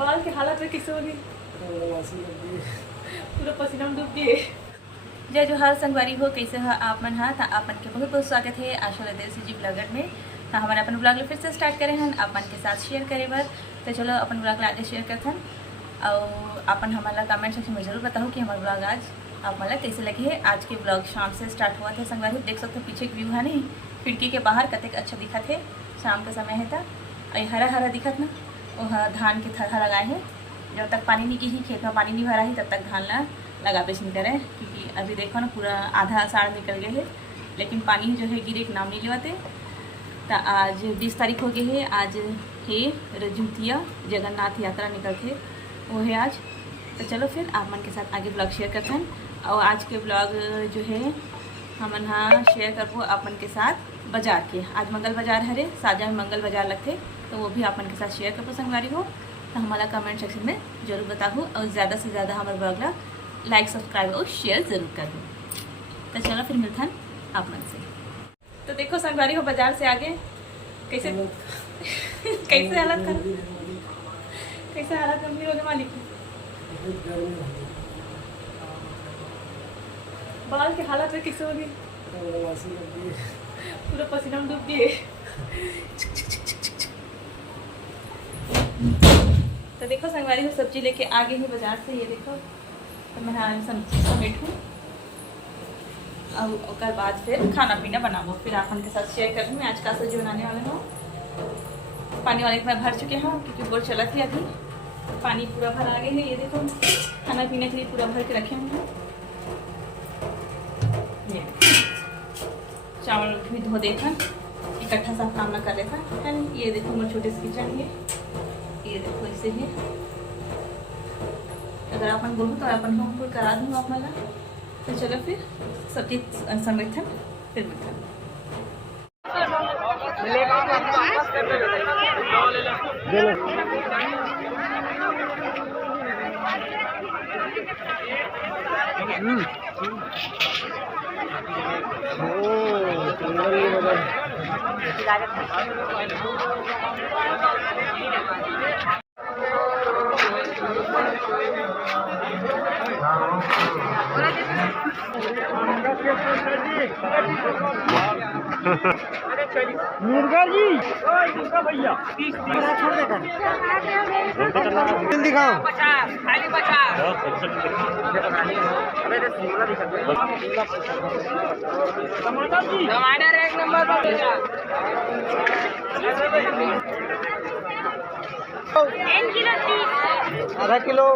बाल के हालत में किसे होगी पूरा पसीना में डूब गए। जय जोहार संगवारी हो, कैसे हो आप मन? हाँ, आप मन के बहुत बहुत स्वागत है आशा देसी जी ब्लॉगर में। हाँ, हमारे अपन ब्लॉग फिर से स्टार्ट करे हैं आप मन के साथ शेयर करे बर। तो चलो अपन ब्लॉग आगे शेयर करते हैं और अपन हमारा कमेंट सेक्शन में जरूर बताओ कि हमारा ब्लॉग आज आप मतलब कैसे लगे है। आज के ब्लॉग शाम से स्टार्ट हुआ था संगवारी, देख सकते हो पीछे व्यू है नहीं, खिड़की के बाहर कतक अच्छा दिखा थे। शाम का समय है था और हरा हरा दिखत ना, वह धान के थरहा लगाए हैं। जब तक पानी नहीं की ही खेत में पानी नहीं भरा ही तब तक धान ला लगा बेच नहीं करे, क्योंकि अभी देखो ना पूरा आधा आषाढ़ निकल गए है लेकिन पानी जो है गिरे के नाम नहीं लेवाते। तो आज 20 तारीख हो गई है, आज है रजूतिया जगन्नाथ यात्रा निकलते वो है आज। तो चलो फिर आप मन के साथ आगे ब्लॉग शेयर करते हैं और आज के ब्लॉग जो है हम हाँ शेयर करबो आप मन के साथ बाजार के। आज मंगल बाजार है रे, साजा में मंगल बाजार लगते तो वो भी आप मन के साथ शेयर करबो संगवारी हो। तो हमारा कमेंट सेक्शन में जरूर बताओ और ज़्यादा से ज़्यादा हमारे ब्लॉग ला लाइक सब्सक्राइब और शेयर ज़रूर कर दो। तो चलो फिर मिलते हैं आप मन से। तो देखो संगवारी हो बाजार से आगे कैसे कैसे हालत कर कैसे हालत गंभीर हो गए मालिक, बाल के हालत में किसे होगी पूरा पसीना में डूब गए। तो देखो संगवारी हो सब्जी लेके आगे ही बाजार से, ये देखो तो मैं सब्जी समेट हूँ और उसके बाद फिर खाना पीना बनाबो, फिर आप उनके साथ शेयर करूँ मैं आज का सब्जी बनाने वाले हूँ। पानी वाले में भर चुके हैं क्योंकि बोर चला थी, अभी पानी पूरा भर आ गए हैं। ये देखो खाना पीने के लिए पूरा भर के रखे हुए हैं। ये चावल भी धो देता इकट्ठा साफ काम ना कर लेता है। ये देखो मेरे छोटे से किचन है, ये देखो ऐसे है। अगर अपन बोलूँ तो अपन होम टूर करा दूँ आप मला। तो चलो फिर सब्जी समेटन फिर मिलता मुर्गा जी मुर्गा भैया छोड़ देगा दिखाओ टमाटर एक नंबर आधा किलो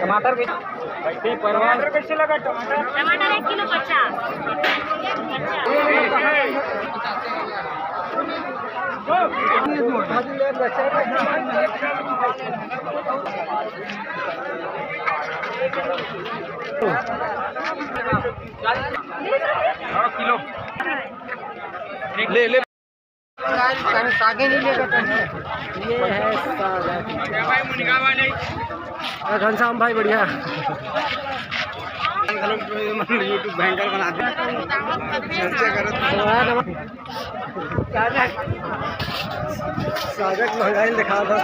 टमाटर भी टमाटर कैसे लगा? टमाटर 1 किलो 50 किलो ले ले सागे नहीं लेगा। ये है घनश्याम भाई बढ़िया यूट्यूब भयंकर बनाते साजक महंगाई दिखा था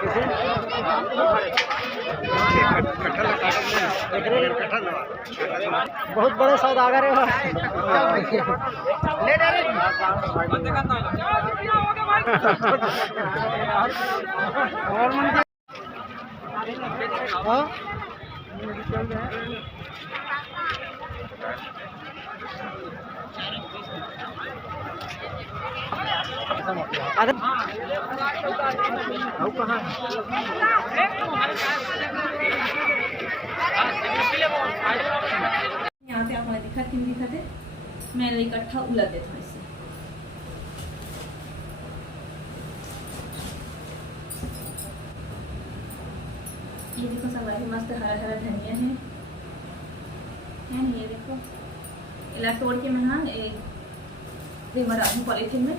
किसी बहुत बड़े सौदागर है यहाँ पे आप दिखा थे मैं इकट्ठा उला देता हूँ इससे। ये देखो सब मस्त हरा हरा धनिया है ये देखो इला तोड़ के मैं हाँ एक पॉलीथीन में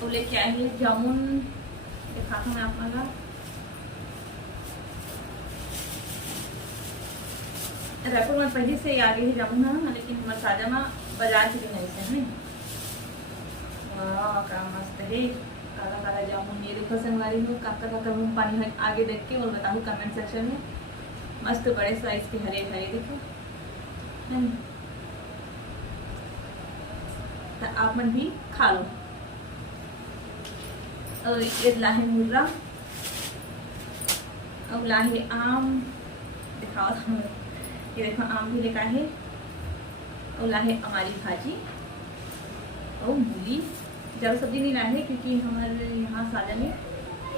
तो लेके आए हैं जामुन दिखाता हूँ मैं आप रायपुर में पहले से आगे ही जाऊँ ना, लेकिन हमारे साजा में बाजार के दिन ऐसे है। वाह क्या मस्त है, काला काला जामुन। ये देखो संगवारी में काका काका मुँह पानी है, आगे देख के और बताओ कमेंट सेक्शन में। मस्त बड़े साइज के हरे हरे देखो है ना, तो आप मन भी खा लो। और ये लाहे मुर्रा और लाहे आम दिखाओ हमें। ये देखो आम भी लेकर है और लाहे हमारी भाजी और मूली। ज़्यादा सब्जी नहीं लाए हैं क्योंकि हमारे यहाँ साजा में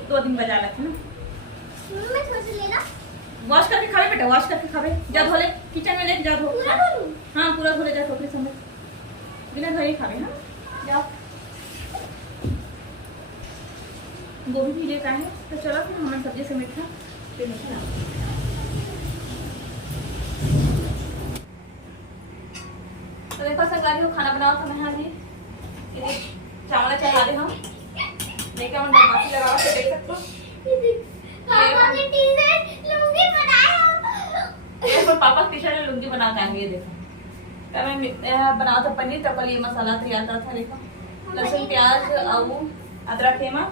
2 दिन बजा रखे ना। वॉश करके खावे बेटा, वॉश करके खावे। जा धो ले, किचन में ले जा धो। हाँ पूरा धो ले, जा टोकरी समेत बिना धोए खावे। हाँ जाओ। गोभी भी लेकर है, तो चलो फिर हमारे सब्जी समेत था फिर निकला। तो देखो सरकारी को खाना बनाओ तो मैं हाँ जी चावल चढ़ा दे। हम देखिए हम बदमाशी लगा के देख सकते हो। पापा टी शर्ट में लुंगी बना के आएंगे। ये देखो तो मैं बनाओ तो पनीर टपल ये मसाला तैयार करता था। देखो लहसुन प्याज और अदरक है माँ,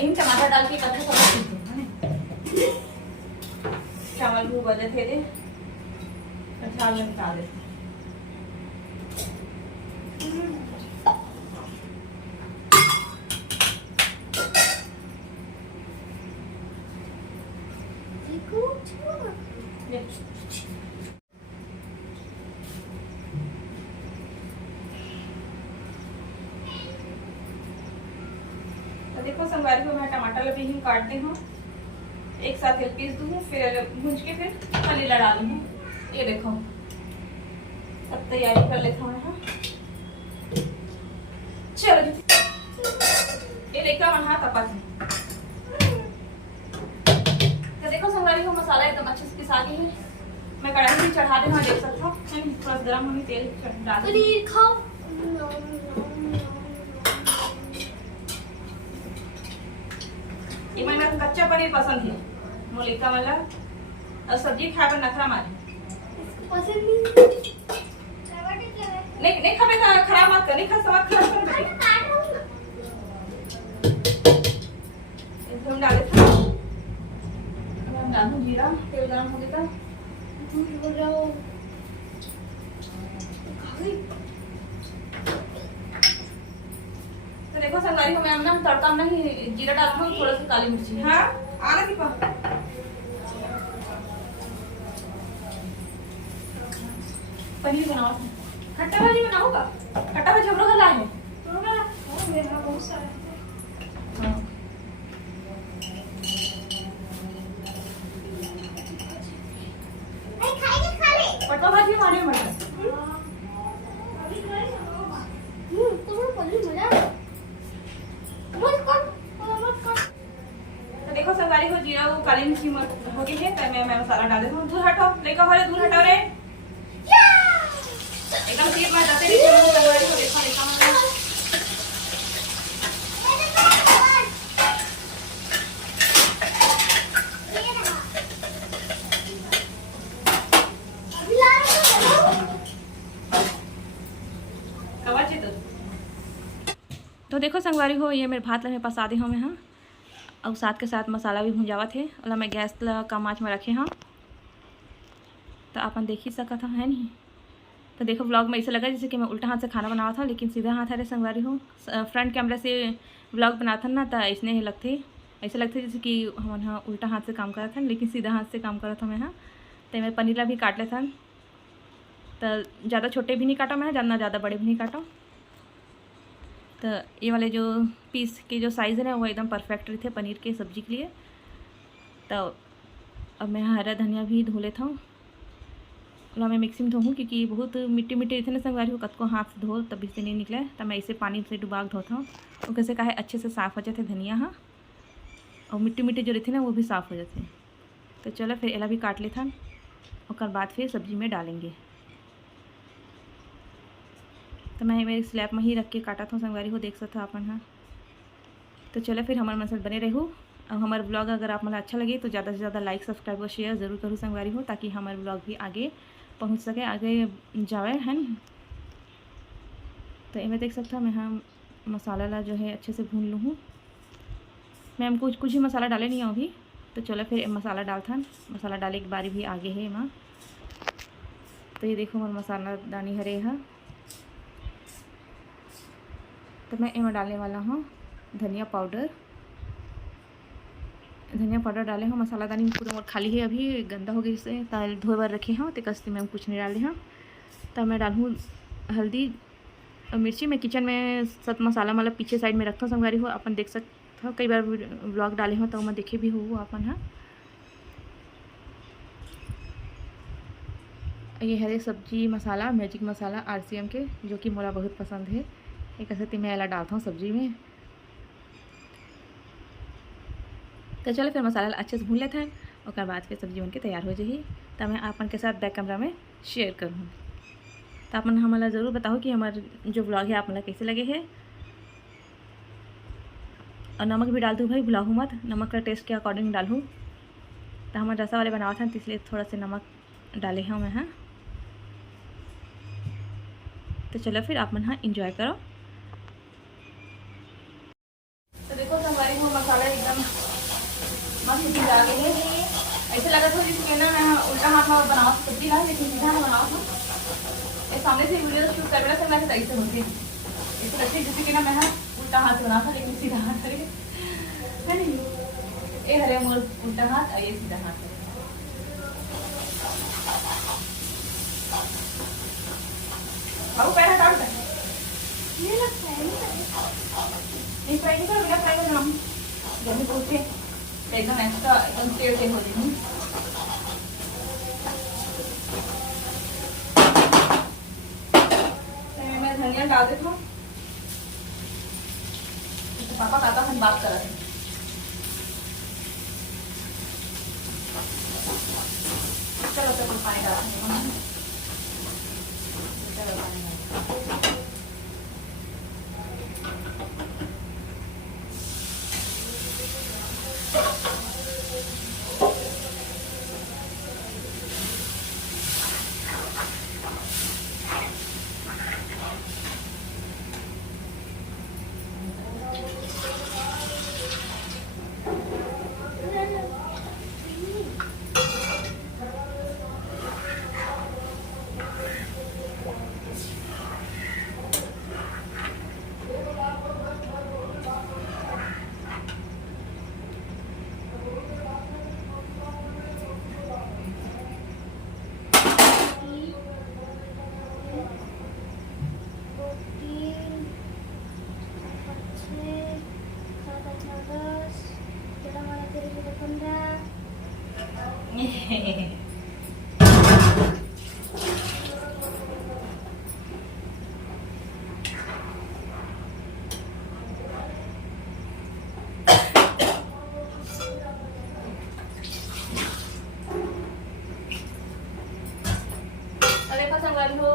इन टमाटर डाल के कच्चा सब चावल भी उबले थे दे चावल में निकाल देते। तो देखो संगवारी को मैं टमाटर लगी ही काटती हूँ, एक साथ एक पीस दूँ, फिर भूंज के फिर खलीला डालूँ। ये देखो सब तैयारी कर लेता हूँ। हाँ चलो ये देखा मन हाँ तपा थी। तो देखो संगवारी को मसाला एकदम अच्छे से पिसा गई है। मैं कढ़ाई भी चढ़ा देना, देख सकता हूँ थोड़ा गर्म होने तेल डाल खाओ। ये मैंने कच्चा पनीर पसंद है मोलिका वाला, और सब्जी खाए पर नखरा मारे पसंद नहीं खावे का खराब मत कर, नहीं खा समाज खराब कर बेटे। इसमें डाल देता हूं, हम डालूं जीरा, तेल गरम हो गया तो देखो संगारी को मैं ना तड़का में नहीं जीरा डालूंगा, थोड़ा सा काली मिर्ची। हाँ आना की पनीर बनाओ, खट्टा भाजी बनाऊंगा। खट्टा भाजी हम लोग का लाए हैं बहुत सारा। पटवा भाजी माने मटर तो देखो संगारी को जीरा वो काली मिर्ची हो गई है, तो मैं मसाला डाल देता हूँ। दूध हटाओ, लेकर वाले दूध हटाओ रे, एकदम सीट में जाते रहिए। संगारी को देखो लेकर तो देखो संगवारी हो ये मेरे भात में पसा दे हमें। हाँ और साथ के साथ मसाला भी भुंजावा थे और मैं गैस कम आँच में रखे। हाँ तो अपन देख ही सका था है नहीं। तो देखो व्लॉग में ऐसा लगा जैसे कि मैं उल्टा हाथ से खाना बनावा था, लेकिन सीधा हाथ है संगवारी हो। फ्रंट कैमरा से व्लॉग बनाता ना तो ऐसे ही लगते, ऐसे लगते जैसे कि हम हाँ उल्टा हाथ से काम करा था, लेकिन सीधा हाथ से काम करा था मैं। हाँ तो मैं पनीर भी काट लेता, तो ज़्यादा छोटे भी नहीं काटा मैं, ज़्यादा बड़े भी नहीं काटा। तो ये वाले जो पीस के जो साइज़ है वो एकदम परफेक्ट रहे थे पनीर के सब्जी के लिए। तो अब मैं हरा धनिया भी धो लेता हूँ, और मैं मिक्सी में धोऊँ क्योंकि बहुत मिट्टी मिट्टी रहते ना संगवारी को, कत को हाथ से धो तभी से नहीं निकले। तो मैं इसे पानी से डुबा के धोता हूँ, वो कैसे कहा अच्छे से साफ़ हो जाते धनिया। हाँ और मिट्टी मिट्टी जो रहती ना वो भी साफ़ हो जाते। तो चलो फिर एला भी काट लेता, और बाद फिर सब्जी में डालेंगे। तो मैं मेरे स्लैब में ही रख के काटा था संगवारी को, देख सकता अपन। हाँ तो चलो फिर हमारे मसाले बने रहू अब हमारे ब्लॉग अगर आप मला अच्छा लगे तो ज़्यादा से ज़्यादा लाइक सब्सक्राइब और शेयर ज़रूर करूँ संगवारी हो, ताकि हमारे ब्लॉग भी आगे पहुँच सके, आगे जाए है न। तो इनमें देख सकता मैं हम मसाला ला जो है अच्छे से भून लूँ हूँ। मैं हम कुछ ही मसाला डाले नहीं हूँ अभी। तो चलो फिर मसाला डालता, मसाला डाले एक बारी भी आगे है माँ। तो ये देखो हमारा मसाला दानी हरे है। तो मैं इनमें डालने वाला हूँ धनिया पाउडर। धनिया पाउडर डाले हूँ, मसाला दानी पूरा मोर खाली है, अभी गंदा हो गई इसे ताल धोए बार रखे हाँ। तो कस्ती में हम कुछ नहीं डाले हाँ। तब मैं डालूँ हल्दी और मिर्ची। मैं किचन में सब मसाला मतलब पीछे साइड में रखता हूँ संगवारी हो, अपन देख सकते हो, कई बार ब्लॉग डाले हो तो मैं देखे भी हो अपन हाँ। ये हरे सब्जी मसाला मैजिक मसाला RCM के, जो कि मोला बहुत पसंद है। एक ऐसे मैं एला डालता हूँ सब्जी में। तो चलो फिर मसाला अच्छे से भून लेते हैं, और बाद फिर सब्जी बनके तैयार हो जाएगी। तब मैं आपन के साथ बैक कैमरा में शेयर करूँ। तो आप हमारा ज़रूर बताओ कि हमारे जो ब्लॉग है आप मतलब कैसे लगे हैं। और नमक भी डाल दूँ भाई, भुलाऊँ मत, नमक का टेस्ट के अकॉर्डिंग डालूँ। तो हमारे रसा वाले बनावा था, इसलिए थोड़ा सा नमक डाले हैं मैं हाँ। तो चलो फिर आप मन हाँ इंजॉय करो। तो देखो हमारी वो मसाला एकदम मस्त चीज़ आ गई है। ऐसे लगा था जिसमें ना मैं उल्टा हाथ में बनाओ सब्जी ना, लेकिन सीधा मैं बनाओ था। सामने से वीडियो शूट कर रहा था मैं, सही से होती ऐसे लगती है जैसे कि ना मैं उल्टा हाथ से बना था, लेकिन सीधा हाथ है नहीं। ये हरे मोर उल्टा हाथ और ये सीधा हाथ है। बाबू पैर हटा दे, ये लगता है नहीं फ्राई नहीं करो, बिना फ्राई कर हम जब भी पूछते एकदम एक्स्ट्रा एकदम तेल तेल हो जाएगी। मैं धनिया डाल देता हूँ, पापा काका हम बात कर रहे हैं। चलो तो कुछ पानी डाल देंगे।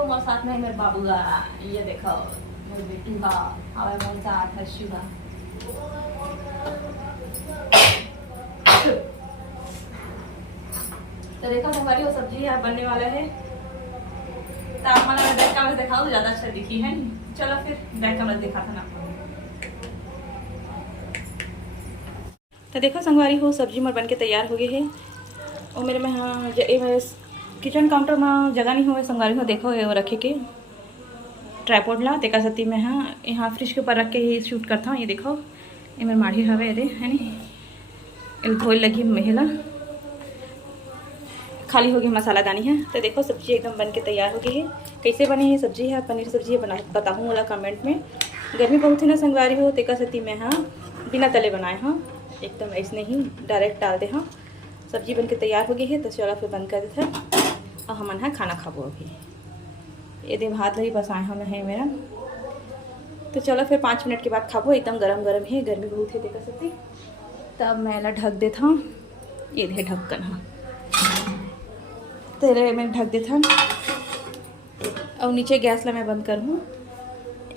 मोर साथ में मेरे बाबू का, ये देखो मेरे बेटू का, हमारे मोर साथ हर्षु का। तो देखो हमारी वो सब्जी यार बनने वाला है। तो आप मैंने बैक कैमरा दिखाओ तो ज़्यादा अच्छा दिखी है। चलो फिर बैक कैमरा दिखा था ना। तो देखो संगवारी हो सब्जी मोर बन के तैयार हो गई है। और मेरे में हाँ मेरे किचन काउंटर में जगह नहीं हुआ संगवारी हो, देखो ये रखे के ट्राईपोड ला तेका सती में हाँ यहाँ फ्रिज के ऊपर रख के ही शूट करता हूँ। ये देखो ये मेरे माढ़ी हवे अरे है नी धोई लगी महिला खाली हो गई मसाला दानी है। तो देखो सब्जी एकदम बन के तैयार हो गई है। कैसे बनी है सब्जी है, पनीर सब्जी है बना बताऊँ वाला कमेंट में। गर्मी बहुत है ना संगवारी हो, तेका सती में हाँ बिना तले बनाए हाँ एकदम ऐसे ही डायरेक्ट डाल दे हाँ। सब्जी बन के तैयार हो गई है। तो चलो फिर बंद कर देते हैं और हम है खाना खाबो अभी। ये दिन भात लगी बस आए हम है मेरा। तो चलो फिर 5 मिनट के बाद खाबो, एकदम गरम गरम है, गर्मी बहुत है देखा सकती। तब मैं ला ढक देता हूँ, ये दे ढक्कन हाँ तेरे में ढक देता हूँ। और नीचे गैस ला मैं बंद कर हूँ,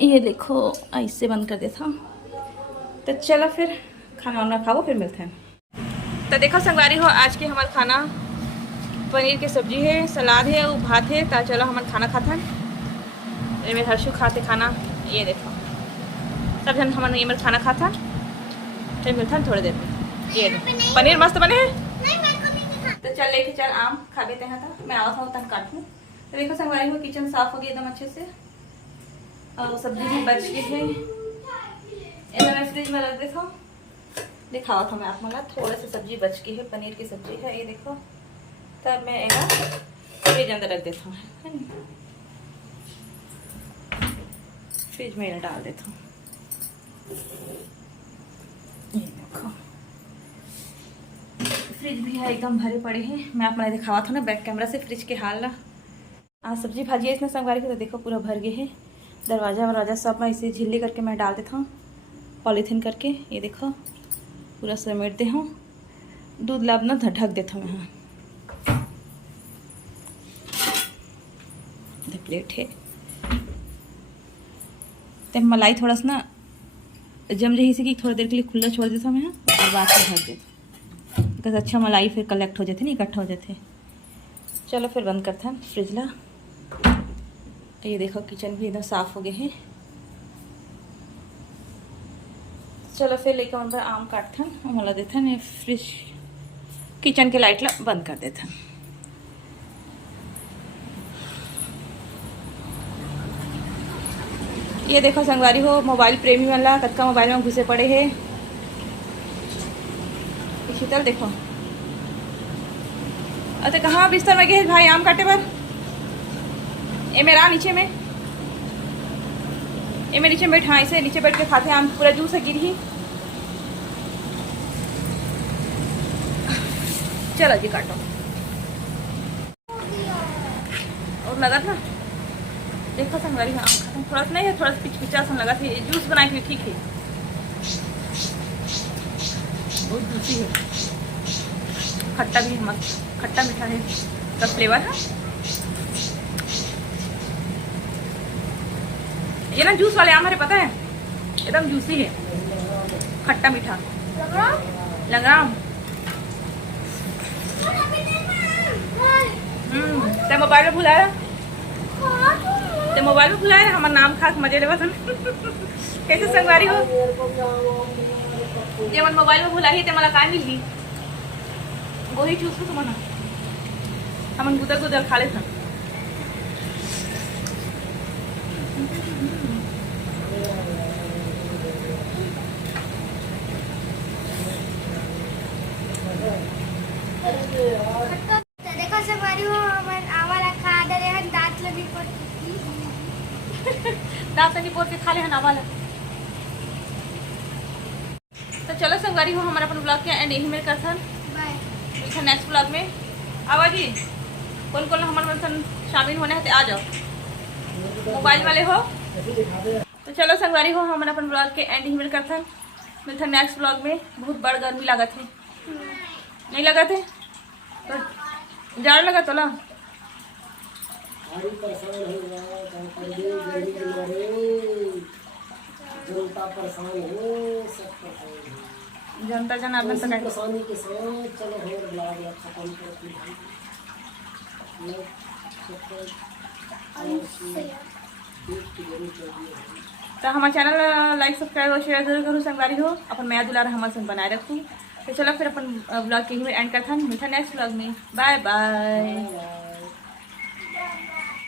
ये देखो ऐसे बंद कर देता हूँ। तो चलो फिर खाना वाना खाओ फिर मिलते हैं। तो देखो संगवारी हो, आज के हमारा खाना पनीर की सब्जी है, सलाद है और भात है। तो चलो हमारा खाना खाथन। ये मेरे हर्षु खाते खाना, ये देखो सब जन हमारे ये मेरे खाना खाता। फिर मिलता थोड़ी देर में। ये देखो पनीर मस्त बने हैं। तो चल लेके चल आम खा लेते हैं। था मैं आवा था तन काटूँ। तो देखो संगवारी हो, किचन साफ हो गया एकदम अच्छे से और सब्जी भी बच गई है। एकदम मैं फ्रिज में रख देता हूँ। दिखावा था मैं आप मला थोड़ा सा सब्जी बच गई है, पनीर की सब्जी है ये देखो। तब मैं एक फ्रिज अंदर रख देता हूँ, फ्रिज में डाल देता हूँ। ये देखो फ्रिज भी है एकदम भरे पड़े हैं। मैं आप मैंने दिखावा था ना बैक कैमरा से फ्रिज के हाल ना। आज सब्जी भाजी है इसमें संगवारी की, तो देखो पूरा भर गए हैं। दरवाजा वरवाजा सब मैं इसे झिल्ली करके मैं डाल देता हूँ पॉलीथीन करके। ये देखो पूरा समेटते हूँ। दूध लाभ ना ढक देता हूँ। यहाँ प्लेट है। तो मलाई थोड़ा सा ना जम रही से कि थोड़ी देर के लिए खुला छोड़ देता हूँ मैं और बाद में ढक देता हूँ। बिकॉज अच्छा मलाई फिर कलेक्ट हो जाते, नहीं इकट्ठा हो जाते। चलो फिर बंद करते हैं फ्रिज ला। ये देखो किचन भी एकदम साफ हो गए हैं। चलो फिर लेकर अंदर आम काटते हैं, मला देते हैं फ्रिज किचन के लाइट ला बंद कर देते हैं। ये देखो संगवारी हो, मोबाइल प्रेमी वाला कतका मोबाइल में घुसे पड़े हैं। शीतल देखो अरे कहाँ बिस्तर में गए भाई आम काटे पर। ये मेरा नीचे में, ये मेरे नीचे बैठ। हाँ इसे नीचे बैठ के खाते हैं आम, पूरा जूस है गिर ही। चलो जी काटो और लगा था। देखो संगवारी आम खाते हैं, थोड़ा सा नहीं है, थोड़ा सा पिचपिचा सा लगा था। जूस बनाए थे ठीक है, बहुत जूसी है, खट्टा भी है मस्त, खट्टा मीठा है का फ्लेवर है। ये ना जूस वाले आम हमारे पता है एकदम जूसी है, खट्टा मीठा लग रहा। ते मोबाइल में भुलाया, ते मोबाइल में भुलाया हमारा नाम खास मजे ले बसन। कैसे संगवारी हो, ये मन मोबाइल में भुलाई ते मला काय मिली वही चूस को तुम्हारा हमन गुदर गुदर खा लेता। देखो संगवारी हो, आवाला खा दे हन दांत लगी पर दांत लगी पोर के खा ले हन आवाला। तो चलो संगवारी हो, हमारा अपन ब्लॉग के एंड यही मेरे करथन। बाय मिलते नेक्स्ट ब्लॉग में। आवाजी कौन कौन हमारे मन शामिल होने हैं आ जाओ, मोबाइल वाले हो। तो चलो संगवारी हो, हमारा अपन ब्लॉग के एंड ही मेरे करथन। मिलते नेक्स्ट ब्लॉग में। बहुत बड़ गर्मी लगा थे, नहीं लगा थे तो जाड़ लगा तो ला जनता जनार्दन तक के साथ चलो और ब्लॉग खत्म करते हैं। तो हमारे चैनल लाइक सब्सक्राइब और शेयर जरूर करूँ संगवारी हो। अपन मैं दुलारा हमारे संग बनाए रखूँ। तो चलो फिर अपन ब्लॉग के ही में एंड करता हूँ। मिलता नेक्स्ट ब्लॉग में। Bye bye.